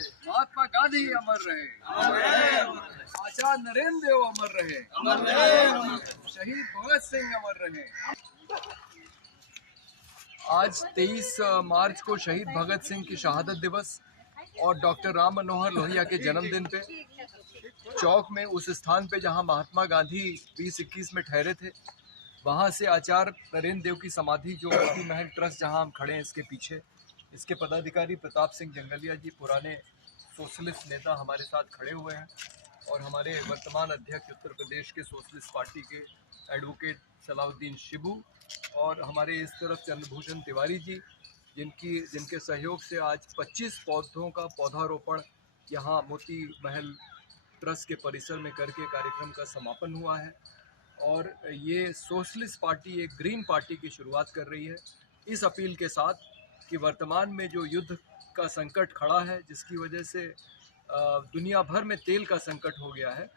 रहे, महात्मा गांधी अमर रहे, आचार्य नरेंद्र देव अमर रहे, शहीद भगत सिंह अमर रहे। आज 23 मार्च को शहीद भगत सिंह की शहादत दिवस और डॉक्टर राम मनोहर लोहिया के जन्मदिन पे चौक में उस स्थान पे जहां महात्मा गांधी 2021 में ठहरे थे, वहां से आचार्य नरेंद्र देव की समाधि जो मोती महल ट्रस्ट जहां हम खड़े हैं इसके पीछे, इसके पदाधिकारी प्रताप सिंह जंगलिया जी पुराने सोशलिस्ट नेता हमारे साथ खड़े हुए हैं और हमारे वर्तमान अध्यक्ष उत्तर प्रदेश के सोशलिस्ट पार्टी के एडवोकेट सलाउद्दीन शिबू और हमारे इस तरफ चंद्रभूषण तिवारी जी, जिनके सहयोग से आज 25 पौधों का पौधारोपण यहाँ मोती महल ट्रस्ट के परिसर में करके कार्यक्रम का समापन हुआ है। और ये सोशलिस्ट पार्टी एक ग्रीन पार्टी की शुरुआत कर रही है इस अपील के साथ कि वर्तमान में जो युद्ध का संकट खड़ा है, जिसकी वजह से दुनिया भर में तेल का संकट हो गया है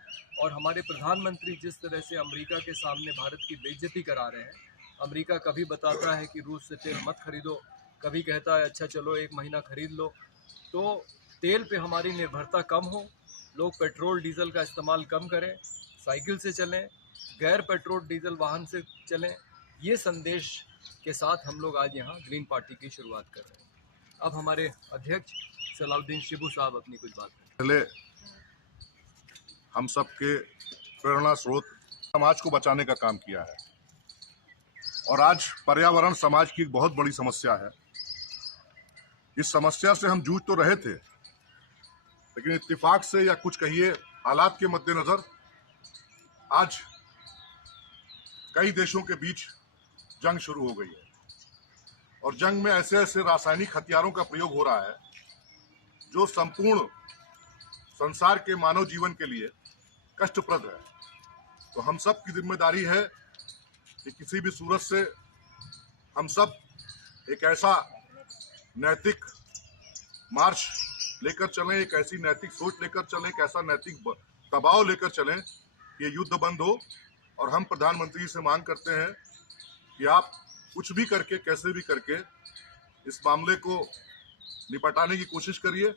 और हमारे प्रधानमंत्री जिस तरह से अमेरिका के सामने भारत की बेइज्जती करा रहे हैं, अमेरिका कभी बताता है कि रूस से तेल मत खरीदो, कभी कहता है अच्छा चलो 1 महीना खरीद लो, तो तेल पे हमारी निर्भरता कम हो, लोग पेट्रोल डीजल का इस्तेमाल कम करें, साइकिल से चलें, गैर पेट्रोल डीजल वाहन से चलें, ये संदेश के साथ हम लोग आज यहाँ ग्रीन पार्टी की शुरुआत कर रहे हैं। अब हमारे अध्यक्ष सलाउद्दीन शिबू साहब अपनी कुछ बात करें। पहले हम सब के प्रेरणा स्रोत समाज को बचाने का काम किया है और आज पर्यावरण समाज की एक बहुत बड़ी समस्या है। इस समस्या से हम जूझ तो रहे थे, लेकिन इत्तेफाक से या कुछ कहिए हालात के मद्देनजर आज कई देशों के बीच जंग शुरू हो गई है और जंग में ऐसे ऐसे रासायनिक हथियारों का प्रयोग हो रहा है जो संपूर्ण संसार के मानव जीवन के लिए कष्टप्रद है। तो हम सब की जिम्मेदारी है कि किसी भी सूरत से हम सब एक ऐसा नैतिक मार्च लेकर चलें, एक ऐसी नैतिक सोच लेकर चलें, एक ऐसा नैतिक दबाव लेकर चलें कि ये युद्ध बंद हो। और हम प्रधानमंत्री से मांग करते हैं कि आप कुछ भी करके, कैसे भी करके इस मामले को निपटाने की कोशिश करिए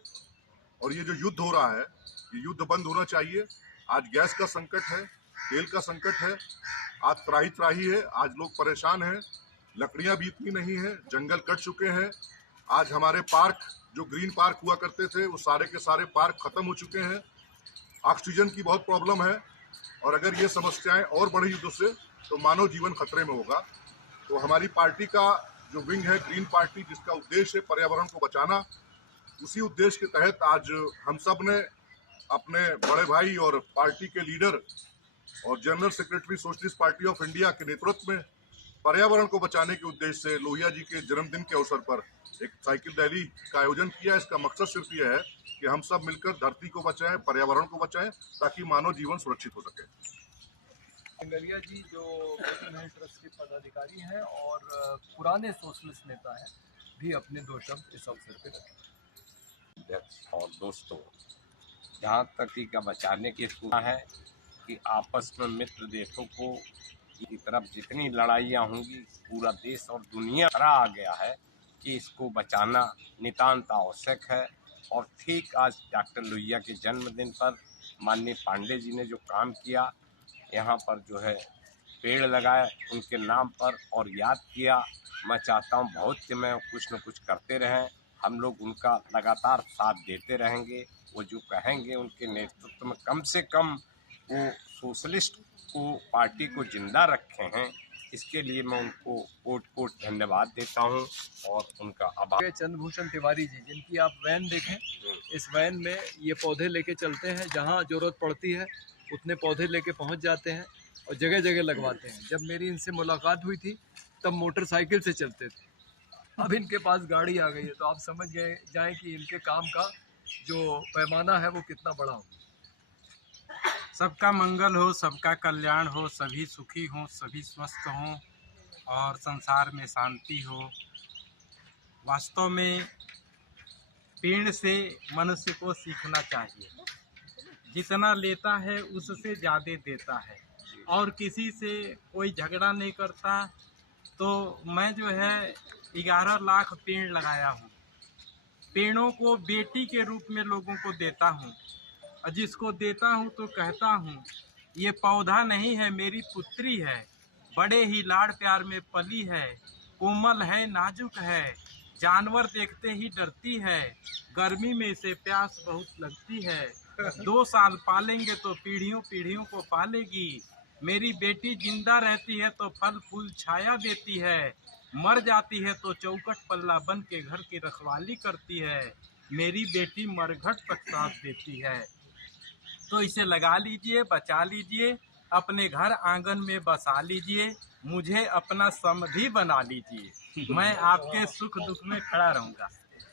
और ये जो युद्ध हो रहा है ये युद्ध बंद होना चाहिए। आज गैस का संकट है, तेल का संकट है, आज त्राही है, आज लोग परेशान हैं, लकड़ियां भी इतनी नहीं है, जंगल कट चुके हैं। आज हमारे पार्क जो ग्रीन पार्क हुआ करते थे वो सारे के सारे पार्क खत्म हो चुके हैं। ऑक्सीजन की बहुत प्रॉब्लम है और अगर ये समस्याएं और बढ़ी तो तो मानव जीवन खतरे में होगा। तो हमारी पार्टी का जो विंग है ग्रीन पार्टी, जिसका उद्देश्य है पर्यावरण को बचाना, उसी उद्देश्य के तहत आज हम सब ने अपने बड़े भाई और पार्टी के लीडर और general secretary socialist party of India के नेतृत्व में पर्यावरण को बचाने के उद्देश्य से लोहिया जी के जन्मदिन के अवसर पर एक साइकिल रैली का आयोजन किया। इसका मकसद सिर्फ यह है कि हम सब मिलकर धरती को बचाएं, पर्यावरण को बचाएं, ताकि मानव जीवन सुरक्षित हो सके। जंगलिया जी जो मोती महल ट्रस्ट के पदाधिकारी हैं और पुराने सोशलिस्ट नेता हैं, भी अपने 2 शब्द इस अवसर पे रखें। अध्यक्ष और दोस्तों, जहाँ तक टीका बचाने की सूचना है कि आपस में मित्र देशों को की तरफ जितनी लड़ाइयाँ होंगी, पूरा देश और दुनिया खड़ा आ गया है कि इसको बचाना नितांत आवश्यक है। और ठीक आज डॉक्टर लोहिया के जन्मदिन पर माननीय पांडे जी ने जो काम किया, यहाँ पर जो है पेड़ लगाए उनके नाम पर और याद किया, मैं चाहता हूँ भविष्य में कुछ न कुछ करते रहें। हम लोग उनका लगातार साथ देते रहेंगे। वो जो कहेंगे उनके नेतृत्व में कम से कम वो सोशलिस्ट को पार्टी को जिंदा रखे हैं, इसके लिए मैं उनको कोट धन्यवाद देता हूं और उनका आभार। चंद्रभूषण तिवारी जी, जिनकी आप वैन देखें, इस वैन में ये पौधे लेके चलते हैं, जहां जरूरत पड़ती है उतने पौधे लेके पहुंच जाते हैं और जगह जगह लगवाते हैं। जब मेरी इनसे मुलाकात हुई थी तब मोटरसाइकिल से चलते थे, अब इनके पास गाड़ी आ गई है, तो आप समझ गए जाएं कि इनके काम का जो पैमाना है वो कितना बड़ा हो। सबका मंगल हो, सबका कल्याण हो, सभी सुखी हों, सभी स्वस्थ हों और संसार में शांति हो। वास्तव में पेड़ से मनुष्य को सीखना चाहिए, जितना लेता है उससे ज़्यादा देता है और किसी से कोई झगड़ा नहीं करता। तो मैं जो है 11 लाख पेड़ लगाया हूँ पेड़ों को बेटी के रूप में लोगों को देता हूँ, और जिसको देता हूँ तो कहता हूँ ये पौधा नहीं है, मेरी पुत्री है, बड़े ही लाड़ प्यार में पली है, कोमल है, नाजुक है, जानवर देखते ही डरती है, गर्मी में इसे प्यास बहुत लगती है, 2 साल पालेंगे तो पीढ़ियों पीढ़ियों को पालेगी, मेरी बेटी जिंदा रहती है तो फल फूल छाया देती है, मर जाती है तो चौकट पल्ला बन के घर की रखवाली करती है, मेरी बेटी मरघट तक साथ देती है। तो इसे लगा लीजिए, बचा लीजिए, अपने घर आंगन में बसा लीजिए, मुझे अपना समधी बना लीजिए, मैं आपके सुख दुख में खड़ा रहूँगा।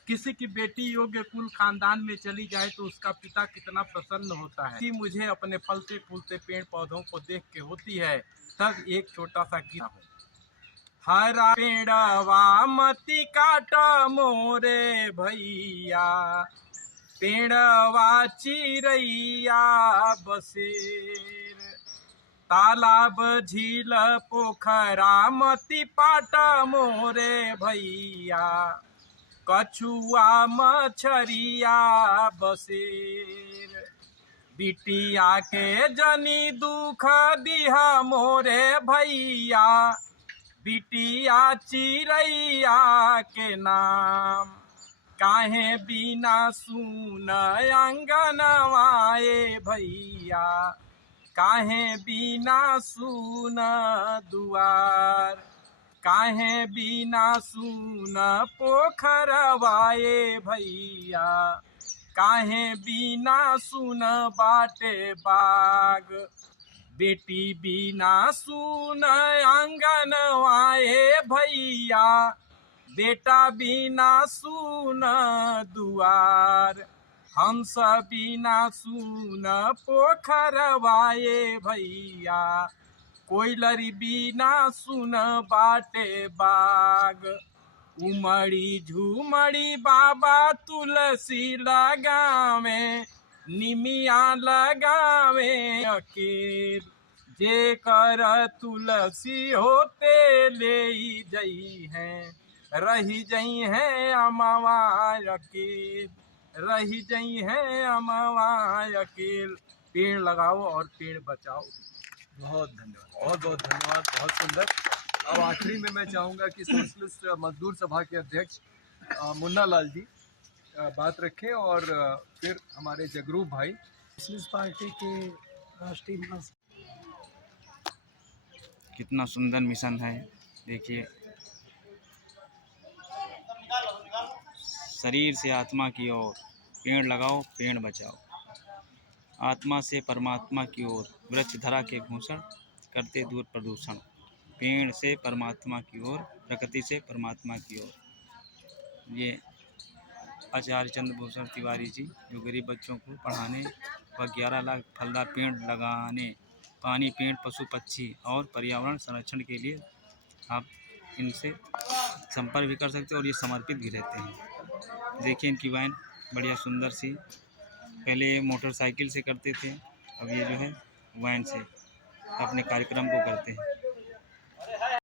किसी की बेटी योग्य कुल खानदान में चली जाए तो उसका पिता कितना प्रसन्न होता है। मुझे अपने फलते फूलते पेड़ पौधों को देख के होती है। तब एक छोटा सा गीत है, हरा पेड़वा मती काट मोरे भैया, पेड़वा चिरैया बसेर, तालाब झील पोखरा मती पाट मोरे भैया, कछुआ मछरिया बसेर, बिटिया के जनी दुख दिहा मोरे भैया, बिटिया चिरैया के नाम, काहे बिना सुन अंगनवाए भैया, काहे बिना सुन दुआर, काहे बिना सुन पोखरवाए भैया, काहे बिना सुन बाटे बाग, बेटी बिना सुन आंगनवाए भैया, बेटा बिना सुन दुआर, हंस बिना सुन पोखरवाए भैया, कोयलरी बिना सुन बाटे बाग, उमड़ी झूमड़ी बाबा तुलसी लगावे, निमिया लगावे अकेल, जे कर तुलसी होते ले जई हैं, रही जई हैं अमवा अकेल, रही जई हैं अमवा अकेल। पेड़ लगाओ और पेड़ बचाओ। बहुत धन्यवाद, बहुत बहुत धन्यवाद, बहुत सुंदर। अब आखिरी में मैं चाहूँगा कि सोशलिस्ट मजदूर सभा के अध्यक्ष मुन्ना लाल जी बात रखें और फिर हमारे जगरूप भाई सोशलिस्ट पार्टी के राष्ट्रीय महासचिव। कितना सुंदर मिशन है, देखिए, शरीर से आत्मा की ओर, पेड़ लगाओ पेड़ बचाओ, आत्मा से परमात्मा की ओर, वृक्ष धरा के घूषण, करते दूर प्रदूषण, पेड़ से परमात्मा की ओर, प्रकृति से परमात्मा की ओर। ये आचार्य चंद्रभूषण तिवारी जी जो गरीब बच्चों को पढ़ाने व 11 लाख फलदार पेड़ लगाने, पानी, पेड़, पशु पक्षी और पर्यावरण संरक्षण के लिए आप इनसे संपर्क भी कर सकते हैं और ये समर्पित भी रहते हैं। देखिए इनकी वैन बढ़िया सुंदर सी, पहले मोटरसाइकिल से करते थे, अब ये जो है वैन से अपने कार्यक्रम को करते हैं।